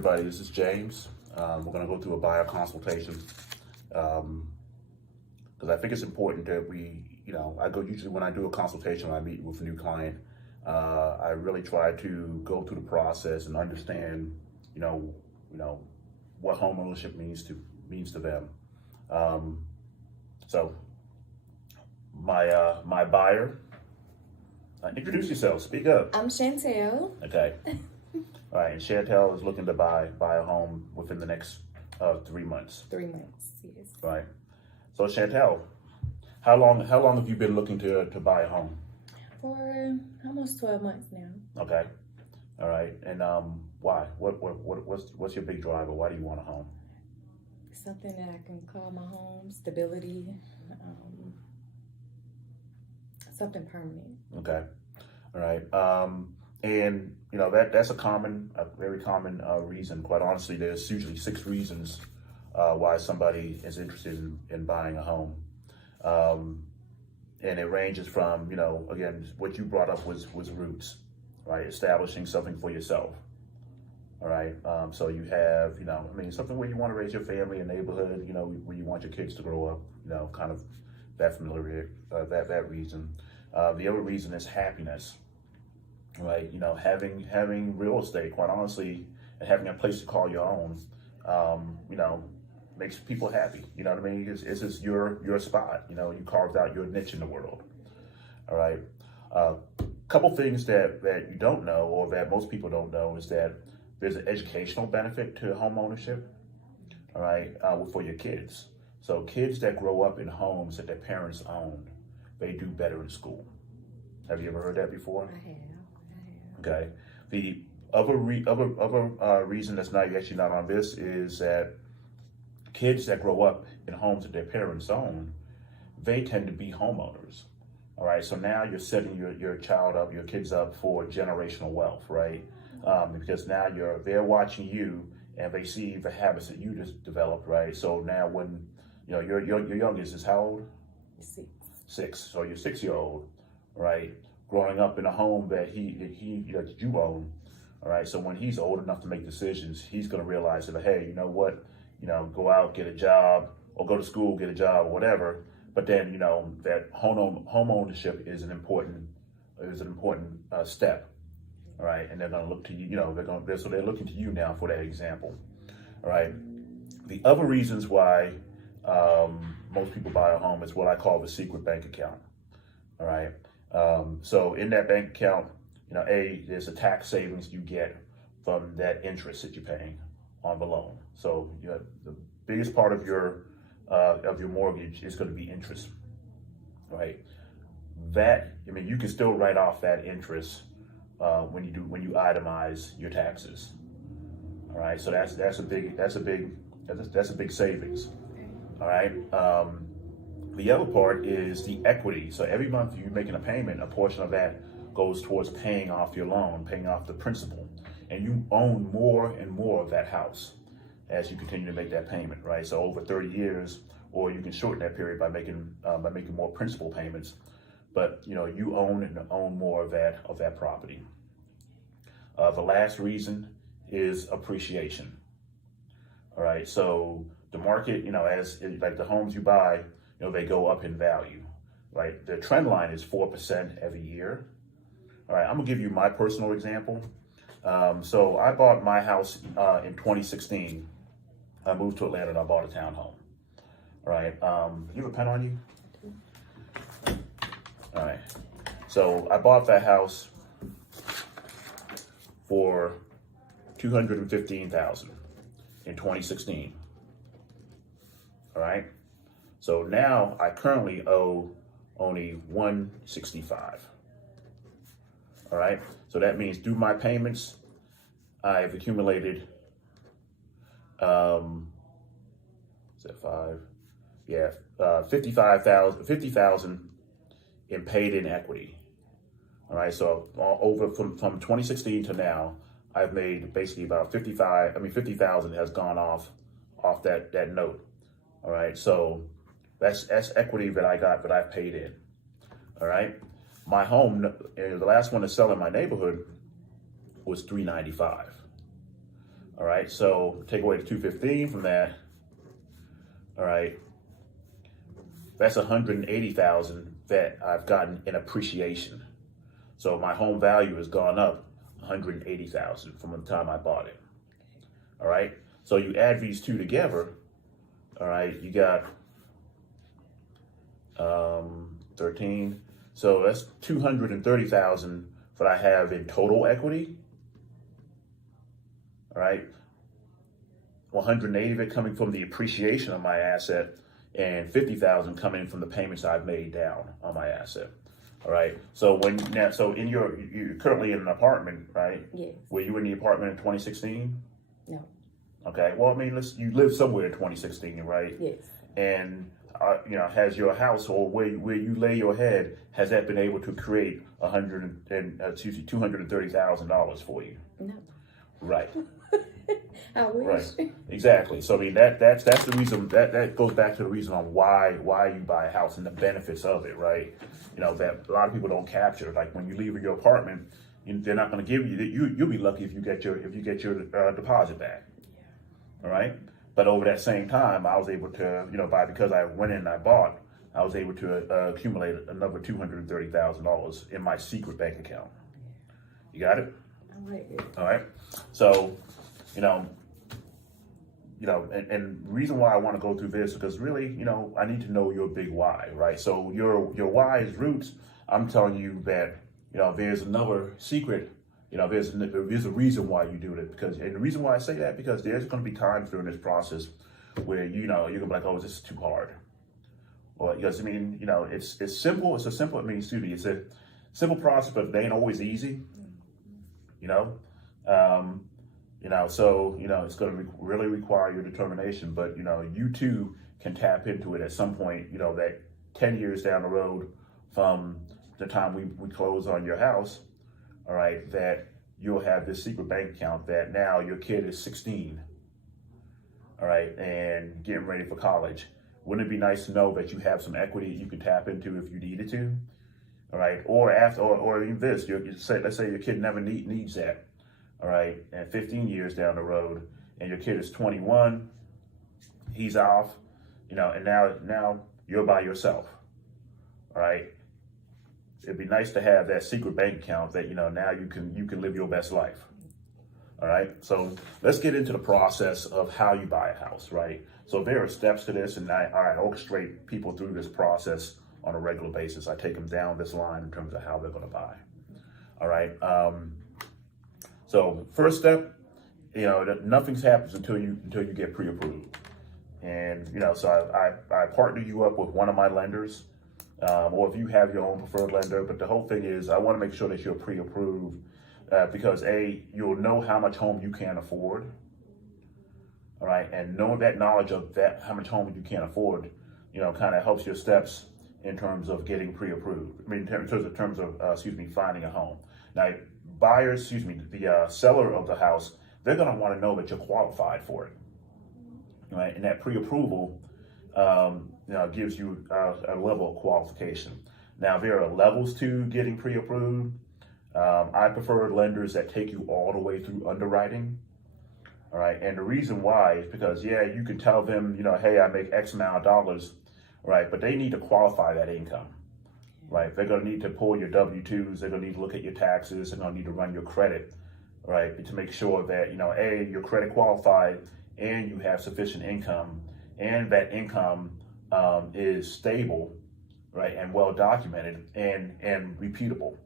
everybody, this is James. We're going to go through a buyer consultation because I think it's important that usually when I do a consultation, when I meet with a new client, I really try to go through the process and understand, what home ownership means to them. So my buyer, introduce yourself, speak up. I'm Chantel. Okay. All right, and Chantel is looking to buy a home within the next 3 months. 3 months, yes. Right. So Chantel, how long have you been looking to buy a home? For almost 12 months now. Okay. All right. And why? What's your big driver? Why do you want a home? Something that I can call my home, stability, something permanent. Okay. All right. And that's a very common reason. Quite honestly, there's usually 6 reasons why somebody is interested in buying a home. And it ranges from, again, what you brought up was roots, right? Establishing something for yourself. All right. So you have, something where you want to raise your family, a neighborhood, where you want your kids to grow up, kind of that familiar, that reason. The other reason is happiness, right? Having real estate, quite honestly, and having a place to call your own, makes people happy. You know what I mean? It's just your spot. You carved out your niche in the world. All right. Couple things that you don't know, or that most people don't know, is that there's an educational benefit to home ownership. All right, for your kids. So kids that grow up in homes that their parents owned, they do better in school. Have you ever heard that before? I have. Okay. The other reason that's actually not on this is that kids that grow up in homes that their parents own, they tend to be homeowners. All right. So now you're setting your child up, your kids up for generational wealth, right? Because now they're watching you and they see the habits that you just developed, right? So now when your youngest is how old? 6. 6. So your 6-year-old, right, growing up in a home that that you own. All right. So when he's old enough to make decisions, he's going to realize that, hey, you know what? Go out, get a job, or go to school, get a job, or whatever. But then, that home ownership is an important step. All right, and they're going to look to you. They're looking to you now for that example. All right. The other reasons why most people buy a home is what I call the secret bank account. All right. So in that bank account, there's a tax savings you get from that interest that you're paying on the loan. So the biggest part of your mortgage is going to be interest. Right. You can still write off that interest when you itemize your taxes. All right, so that's a big savings. All right. The other part is the equity. So every month you're making a payment, a portion of that goes towards paying off your loan, paying off the principal, and you own more and more of that house as you continue to make that payment. Right. So over 30 years, or you can shorten that period by making more principal payments. But you own more of that property. The last reason is appreciation. All right, so the market, like the homes you buy, they go up in value. Right, the trend line is 4% every year. All right, I'm gonna give you my personal example. So I bought my house in 2016. I moved to Atlanta and I bought a townhome. All right, you have a pen on you? All right, so I bought that house for $215,000 in 2016. All right, so now I currently owe only $165. All right, so that means through my payments, I've accumulated, is that 5? Yeah, $50,000 in paid-in equity. All right, so over from 2016 to now, I've made basically about $50,000 has gone off that note. All right, so that's equity that I paid in. All right, my home, the last one to sell in my neighborhood was $395. All right, so take away the 215 from that. All right, that's 180,000 that I've gotten in appreciation. So my home value has gone up 180,000 from the time I bought it. All right, so you add these two together. All right, you got 13. So that's 230,000 that I have in total equity. All right, 180 of it coming from the appreciation of my asset, and 50,000 coming from the payments I've made down on my asset. All right. So you're currently in an apartment, right? Yes. Were you in the apartment in 2016? No. Okay. Well, I mean, you lived somewhere in 2016, right? Yes. And has your household where you lay your head, has that been able to create $230,000 for you? No. Right. I wish. Right. Exactly. So I mean that's the reason that goes back to the reason on why you buy a house and the benefits of it, right? That a lot of people don't capture. Like when you leave your apartment, they're not going to give you. You'll be lucky if you get your deposit back. Yeah. All right. But over that same time, I was able to because I went in and I bought, I was able to accumulate another $230,000 in my secret bank account. You got it? I like it. All right. So, and reason why I want to go through this because really, I need to know your big why, right? So your why is roots. I'm telling you that, there's another secret, there's a reason why you do it and the reason why I say that, because there's going to be times during this process where, you're going to be like, oh, this is too hard. Or, it's simple. It's a simple, it's a simple process, but it ain't always easy, so, it's going to really require your determination, but, you too can tap into it at some point, that 10 years down the road from the time we close on your house, all right, that you'll have this secret bank account that now your kid is 16, all right, and getting ready for college. Wouldn't it be nice to know that you have some equity you could tap into if you needed to, all right, or even this, let's say your kid never needs that. All right, and 15 years down the road, and your kid is 21, he's off, and now you're by yourself. All right, it'd be nice to have that secret bank account that now you can live your best life. All right, so let's get into the process of how you buy a house, right? So there are steps to this, and I orchestrate people through this process on a regular basis. I take them down this line in terms of how they're going to buy. All right. So first step, nothing happens until you get pre-approved, and so I partner you up with one of my lenders, or if you have your own preferred lender. But the whole thing is, I want to make sure that you're pre-approved because you'll know how much home you can afford. All right, and knowing that knowledge of that how much home you can afford, kind of helps your steps in terms of getting pre-approved. In terms of finding a home. Now, the seller of the house, they're going to want to know that you're qualified for it, right? And that pre-approval, gives you a level of qualification. Now, there are levels to getting pre-approved. I prefer lenders that take you all the way through underwriting, all right? And the reason why is because, you can tell them, hey, I make X amount of dollars, right? But they need to qualify that income. Right, they're going to need to pull your W-2s. They're going to need to look at your taxes. They're going to need to run your credit, right, to make sure that you're credit qualified and you have sufficient income, and that income is stable, right, and well documented and repeatable,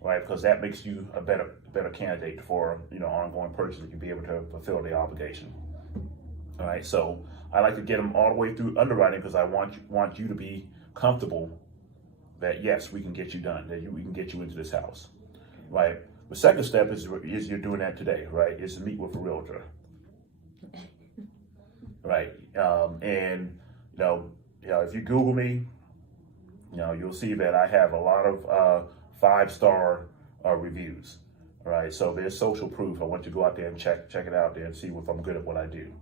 right, because that makes you a better candidate for ongoing purchase that you be able to fulfill the obligation. All right, so I like to get them all the way through underwriting because I want you to be comfortable that yes, we can get you done, we can get you into this house, right? The second step is you're doing that today, right? Is to meet with a realtor, right? And if you Google me, you'll see that I have a lot of 5-star reviews, right? So there's social proof. I want you to go out there and check it out there and see if I'm good at what I do.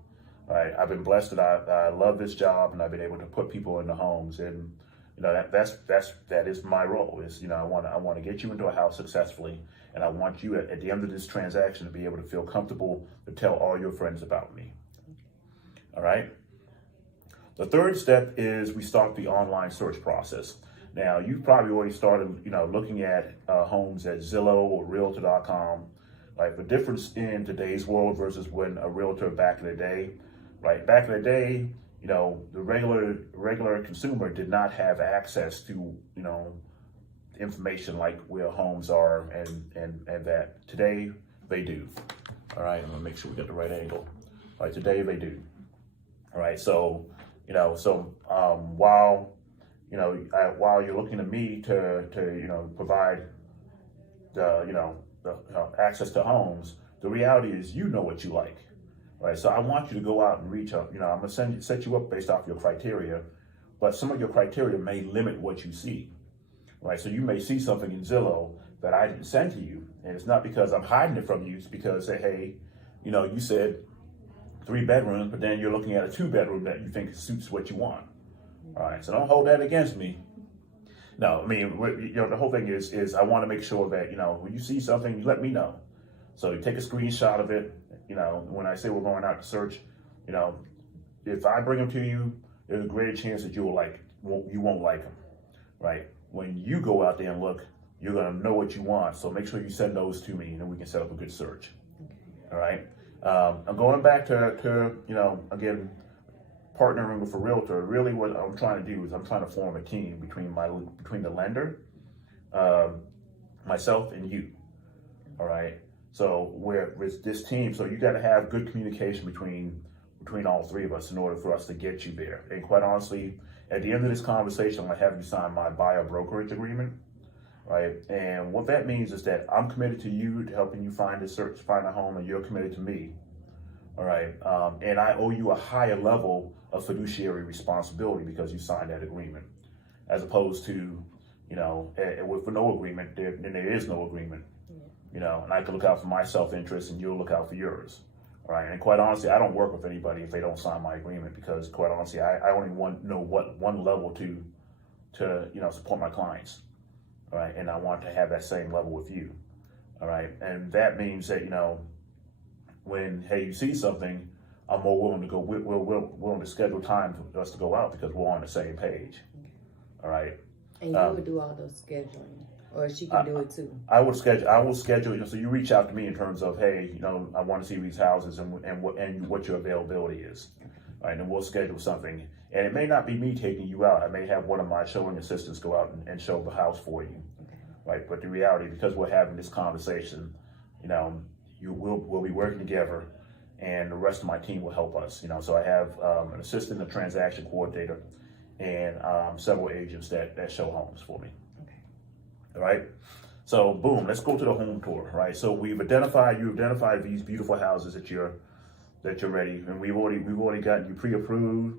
All right, I've been blessed that I love this job, and I've been able to put people into homes, and that is my role. Is I want to get you into a house successfully, and I want you at the end of this transaction to be able to feel comfortable to tell all your friends about me. All right. The third step is we start the online search process. Now, you've probably already started, looking at homes at Zillow or Realtor.com. Right, the difference in today's world versus when a realtor back in the day, right? Back in the day, the regular consumer did not have access to, information like where homes are and that. Today they do. All right, I'm gonna make sure we get the right angle. All right, today they do. All right, so while you're looking to me to provide the access to homes, the reality is you know what you like, right? So I want you to go out and reach out. I'm gonna set you up based off your criteria, but some of your criteria may limit what you see, right? So you may see something in Zillow that I didn't send to you, and it's not because I'm hiding it from you. It's because, hey, you said 3 bedrooms, but then you're looking at a 2-bedroom that you think suits what you want. All right, so don't hold that against me. No, I mean, the whole thing is I want to make sure that, when you see something, you let me know. So you take a screenshot of it. When I say we're going out to search, if I bring them to you, there's a greater chance that you won't like them, right? When you go out there and look, you're going to know what you want. So make sure you send those to me, and then we can set up a good search. All right. I'm going back to again, partnering with a realtor. Really what I'm trying to do is I'm trying to form a team between the lender, myself, and you. All right. So with this team, so you got to have good communication between all 3 of us in order for us to get you there. And quite honestly, at the end of this conversation, I'm gonna have you sign my buyer brokerage agreement. Right, and what that means is that I'm committed to you, to helping you find a home, and you're committed to me. All right, and I owe you a higher level of fiduciary responsibility because you signed that agreement, as opposed to, for no agreement, then there is no agreement. And I can look out for my self-interest, and you'll look out for yours. All right, and quite honestly, I don't work with anybody if they don't sign my agreement, because quite honestly, I only know what one level to support my clients. All right, and I want to have that same level with you. All right, and that means that when you see something, I'm more willing to go. We're willing to schedule time for us to go out because we're on the same page. All right. And you would do all those scheduling, or she can do it too. I will schedule. So you reach out to me in terms of, hey, I want to see these houses and what your availability is. All right, and we'll schedule something. And it may not be me taking you out. I may have one of my showing assistants go out and show the house for you, right? But the reality, because we're having this conversation, we'll be working together, and the rest of my team will help us. So I have an assistant, a transaction coordinator, and several agents that show homes for me. Okay. All right. So boom, let's go to the home tour, right? So you've identified these beautiful houses that you're ready, and we've already gotten you pre-approved.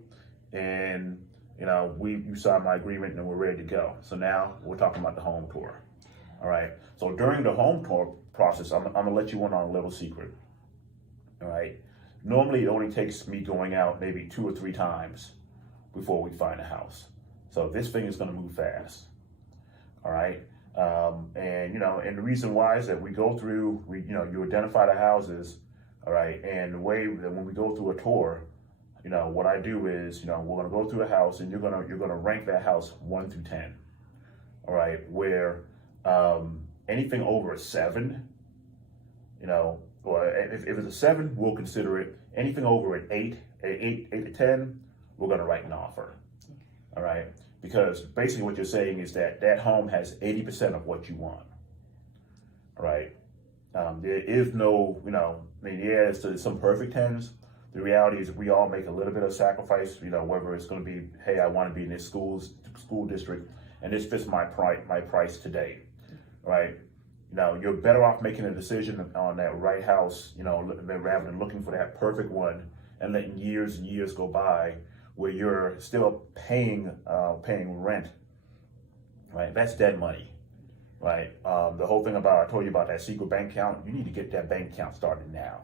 And you signed my agreement and we're ready to go. So now we're talking about the home tour. All right. So during the home tour process, I'm gonna let you in on a little secret. All right. Normally it only takes me going out maybe 2 or 3 times before we find a house. So this thing is gonna move fast. All right. And the reason why is that we go through, you identify the houses. All right. And the way that when we go through a tour, what I do is, we're going to go through a house, and you're going to rank that house 1 through 10. All right. Where, anything over a 7, or if it's a 7, we'll consider it. Anything over an 8 to 10, we're going to write an offer. All right. Because basically what you're saying is that home has 80% of what you want. All right. There is no, there's some perfect 10s. The reality is we all make a little bit of sacrifice, whether it's going to be, hey, I want to be in this school district, and this fits my price today, right? You're better off making a decision on that right house, rather than looking for that perfect one and letting years and years go by where you're still paying rent, right? That's dead money, right? The whole thing I told you about that secret bank account, you need to get that bank account started now,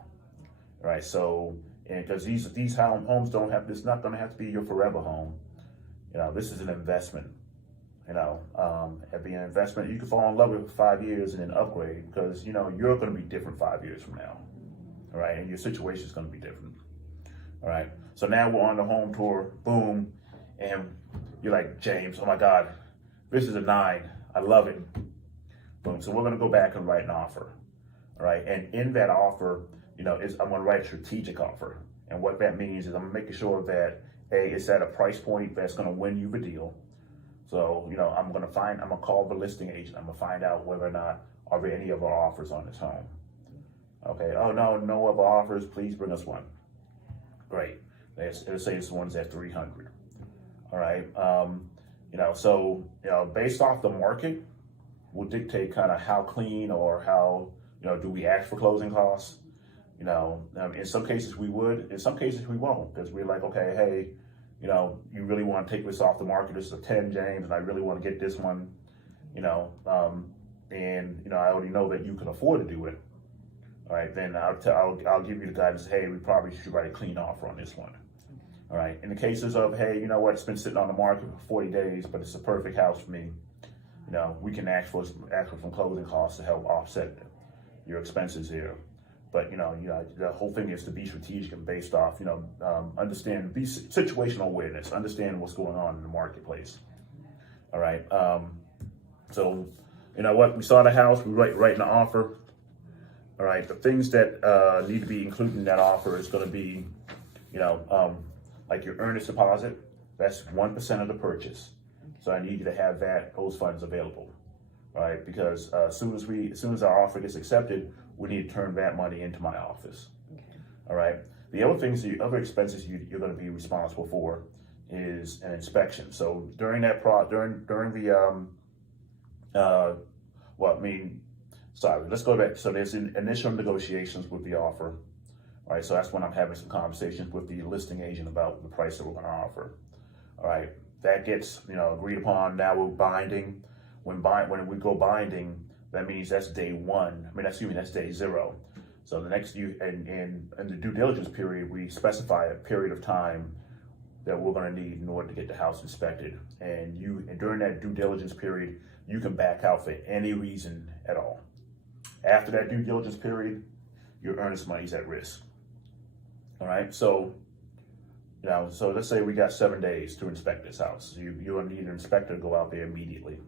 right? So, and because these homes don't have, it's not going to have to be your forever home. This is an investment, It'd be an investment. You can fall in love with it for 5 years and then upgrade because, you're going to be different 5 years from now. All right. And your situation is going to be different. All right. So now we're on the home tour. Boom. And you're like, James, oh my God, this is a 9. I love it. Boom. So we're going to go back and write an offer. All right. And in that offer, I'm going to write a strategic offer. And what that means is I'm making sure that it's at a price point that's going to win you the deal. So, I'm going to call the listing agent. I'm going to find out whether or not are there any other offers on this home. Okay. Oh, no other offers. Please bring us one. Great. Let's say this one's at 300. All right. So, based off the market will dictate kind of how clean or how, do we ask for closing costs? In some cases we would, in some cases we won't, because we're like, okay, hey, you really want to take this off the market. This is a 10, James, and I really want to get this one, and I already know that you can afford to do it. All right, then I'll give you the guidance. Hey, we probably should write a clean offer on this one. All right. In the cases of, hey, you know what, it's been sitting on the market for 40 days, but it's a perfect house for me. We can ask for some closing costs to help offset your expenses here. But the whole thing is to be strategic and based off, understand, be situational awareness, understand what's going on in the marketplace. All right. So, what, we saw the house, we write an offer. All right. The things that need to be included in that offer is going to be, like your earnest deposit. That's 1% of the purchase. So I need you to have those funds available. All right. Because as soon as our offer gets accepted, we need to turn that money into my office. Okay. All right. The other expenses you're going to be responsible for is an inspection. So during that let's go back. So there's initial negotiations with the offer. All right. So that's when I'm having some conversations with the listing agent about the price that we're going to offer. All right. That gets agreed upon. Now we're binding. When we go binding, that means that's day 1. That's day 0. So the next in the due diligence period, we specify a period of time that we're going to need in order to get the house inspected. And during that due diligence period, you can back out for any reason at all. After that due diligence period, your earnest money is at risk. All right. So, so let's say we got 7 days to inspect this house. You're going to need an inspector to go out there immediately.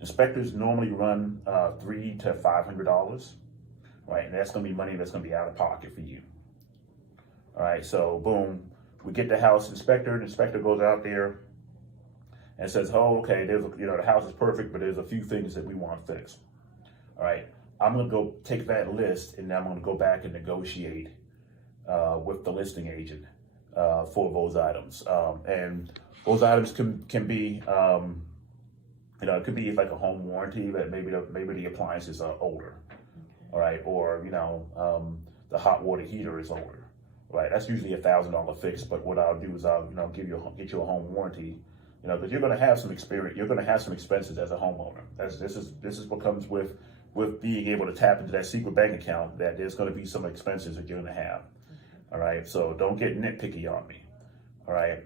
Inspectors normally run $300 to $500, right? And that's going to be money that's going to be out of pocket for you. All right, so boom, we get the house inspector. The inspector goes out there and says, "Oh, okay, the house is perfect, but there's a few things that we want fixed." All right, I'm going to go take that list and I'm going to go back and negotiate with the listing agent for those items. And those items can be. It could be like a home warranty that maybe the appliances are older, all right, or the hot water heater is older, right? That's usually $1,000 fix. But what I'll do is I'll get you a home warranty, because you're going to have some experience. You're going to have some expenses as a homeowner. This is what comes with being able to tap into that secret bank account. That there's going to be some expenses that you're going to have, all right. So don't get nitpicky on me, all right.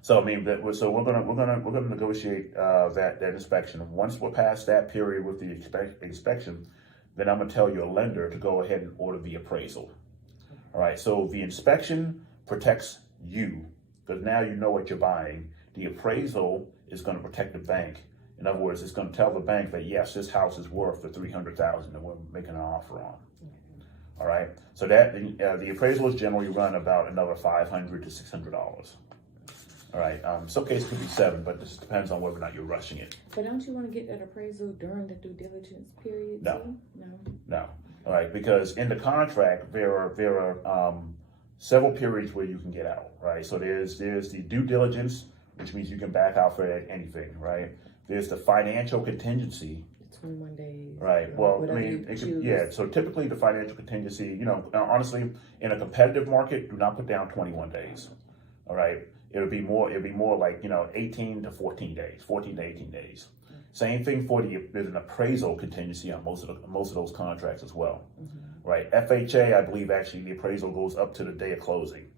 So we're gonna negotiate that inspection. Once we're past that period with the inspection, then I'm gonna tell your lender to go ahead and order the appraisal. All right. So the inspection protects you because now you know what you're buying. The appraisal is going to protect the bank. In other words, it's going to tell the bank that yes, this house is worth the $300,000 that we're making an offer on. All right. So that the appraisal is generally run about another $500 to $600. All right. Some cases could be 7, but this depends on whether or not you're rushing it. But don't you want to get that appraisal during the due diligence period? No. Too? No. All right. Because in the contract, there are several periods where you can get out. Right. So there's the due diligence, which means you can back out for anything. Right. There's the financial contingency. 21 days. Right. Well, So typically the financial contingency, honestly, in a competitive market, do not put down 21 days. All right. It'll be more like, 18 to 14 days, 14 to 18 days. Same thing there's an appraisal contingency on most of those contracts as well. Mm-hmm. Right. FHA, I believe actually the appraisal goes up to the day of closing.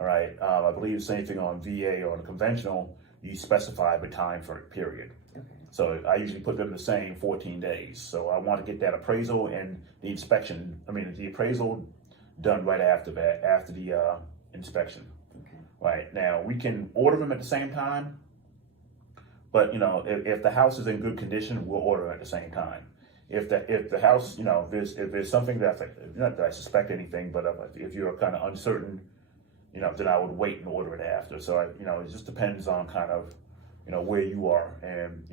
All right. I believe the same thing on VA or on conventional, you specify the time for period. Okay. So I usually put them the same 14 days. So I want to get that appraisal and the the appraisal done right after that, after the inspection. Okay. Right, now we can order them at the same time, but if the house is in good condition, we'll order at the same time. If the house, if there's something that, not that I suspect anything, but if you're kind of uncertain, then I would wait and order it after. So it just depends on kind of, where you are and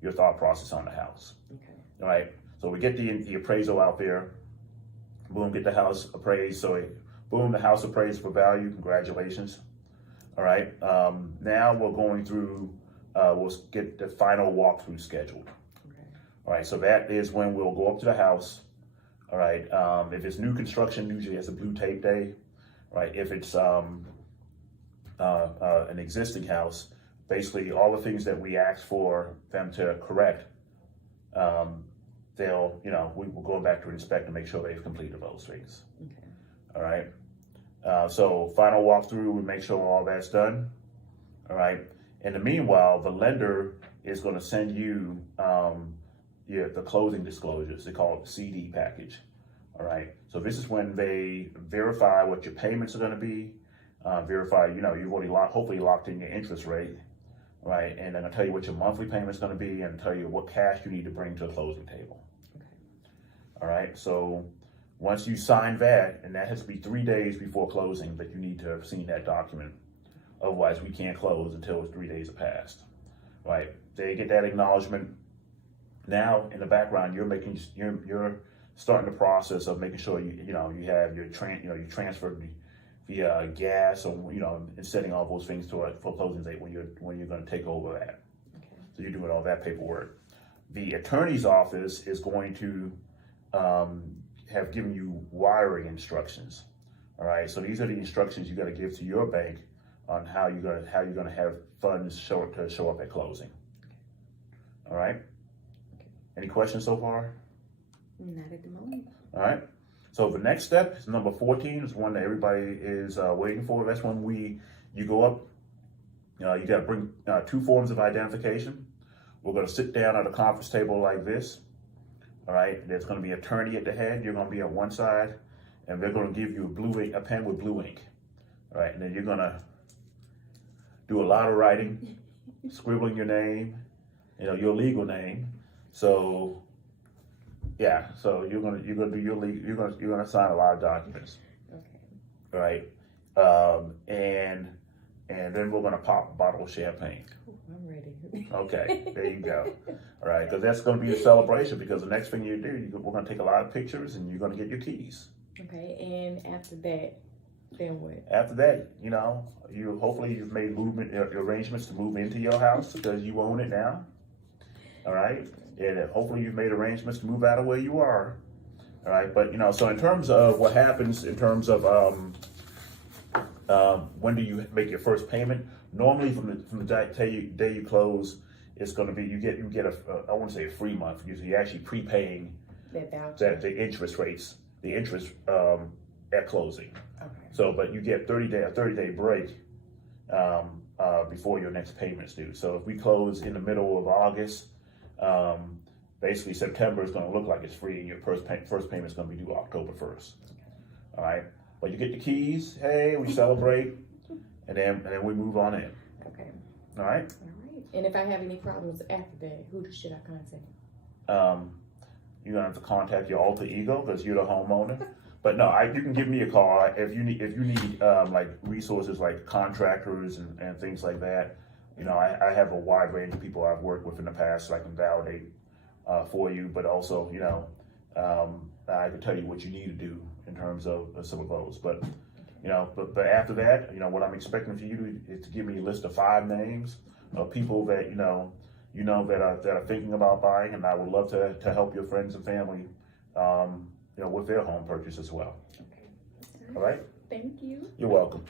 your thought process on the house. Okay. All right. So we get the appraisal out there. Boom, get the house appraised. So boom, the house appraised for value. Congratulations. All right. Now we're going through. We'll get the final walkthrough scheduled. Okay. All right. So that is when we'll go up to the house. All right. If it's new construction, usually it's a blue tape day. Right. If it's an existing house, basically all the things that we ask for them to correct, we will go back to inspect and make sure they've completed those things. Okay. All right. So final walkthrough, we make sure all that's done. All right. In the meanwhile, the lender is going to send you the closing disclosures. They call it the CD package. All right. So this is when they verify what your payments are going to be. Verify, you've already hopefully locked in your interest rate. Right. And they're going to tell you what your monthly payment's going to be and tell you what cash you need to bring to a closing table. Okay. All right. So once you sign that, and that has to be 3 days before closing, that you need to have seen that document. Otherwise, we can't close until 3 days have passed. Right? They get that acknowledgement. Now, in the background, you're starting the process of making sure you have you transferred via gas or and setting all those things for closing date when you're going to take over that. Okay. So you're doing all that paperwork. The attorney's office is going to have given you wiring instructions. All right. So these are the instructions you got to give to your bank on how you're going to have funds show up at closing. All right. Okay. Any questions so far? Not at the moment. All right. So the next step is number 14, is one that everybody is waiting for. That's when you go up. You got to bring 2 forms of identification. We're going to sit down at a conference table like this. All right. There's going to be an attorney at the head. You're going to be on one side, and they're going to give you a pen with blue ink. All right. And then you're going to do a lot of writing, scribbling your name, your legal name. So. Yeah, so you're gonna do you're gonna sign a lot of documents. Okay. Right, and then we're gonna pop a bottle of champagne. Ooh, I'm ready. Okay, there you go. All right, because that's gonna be a celebration. Because the next thing you do, we're gonna take a lot of pictures, and you're gonna get your keys. Okay, and after that, then what? After that, hopefully you've made arrangements to move into your house because you own it now. All right. And hopefully you've made arrangements to move out of where you are. All right. But, so in terms of what happens in terms of when do you make your first payment? Normally from the day you close, it's going to be, you get I won't say a free month. You're actually prepaying the interest rates, the interest at closing. Okay. So, but you get a 30-day break before your next payment's due. So if we close in the middle of August, basically September is going to look like it's free, and your first payment is going to be due October 1st. All right, but you get the keys. Hey, we celebrate, and then we move on in. Okay. All right. All right. And if I have any problems after that, who should I contact? You're gonna have to contact your alter ego because you're the homeowner. But no, you can give me a call if you need like resources like contractors and things like that. I have a wide range of people I've worked with in the past, so I can validate for you. But also, I can tell you what you need to do in terms of some of those. But but after that, what I'm expecting for you is to give me a list of 5 names of people that that are thinking about buying, and I would love to help your friends and family, with their home purchase as well. Okay. All right. Thank you. You're welcome.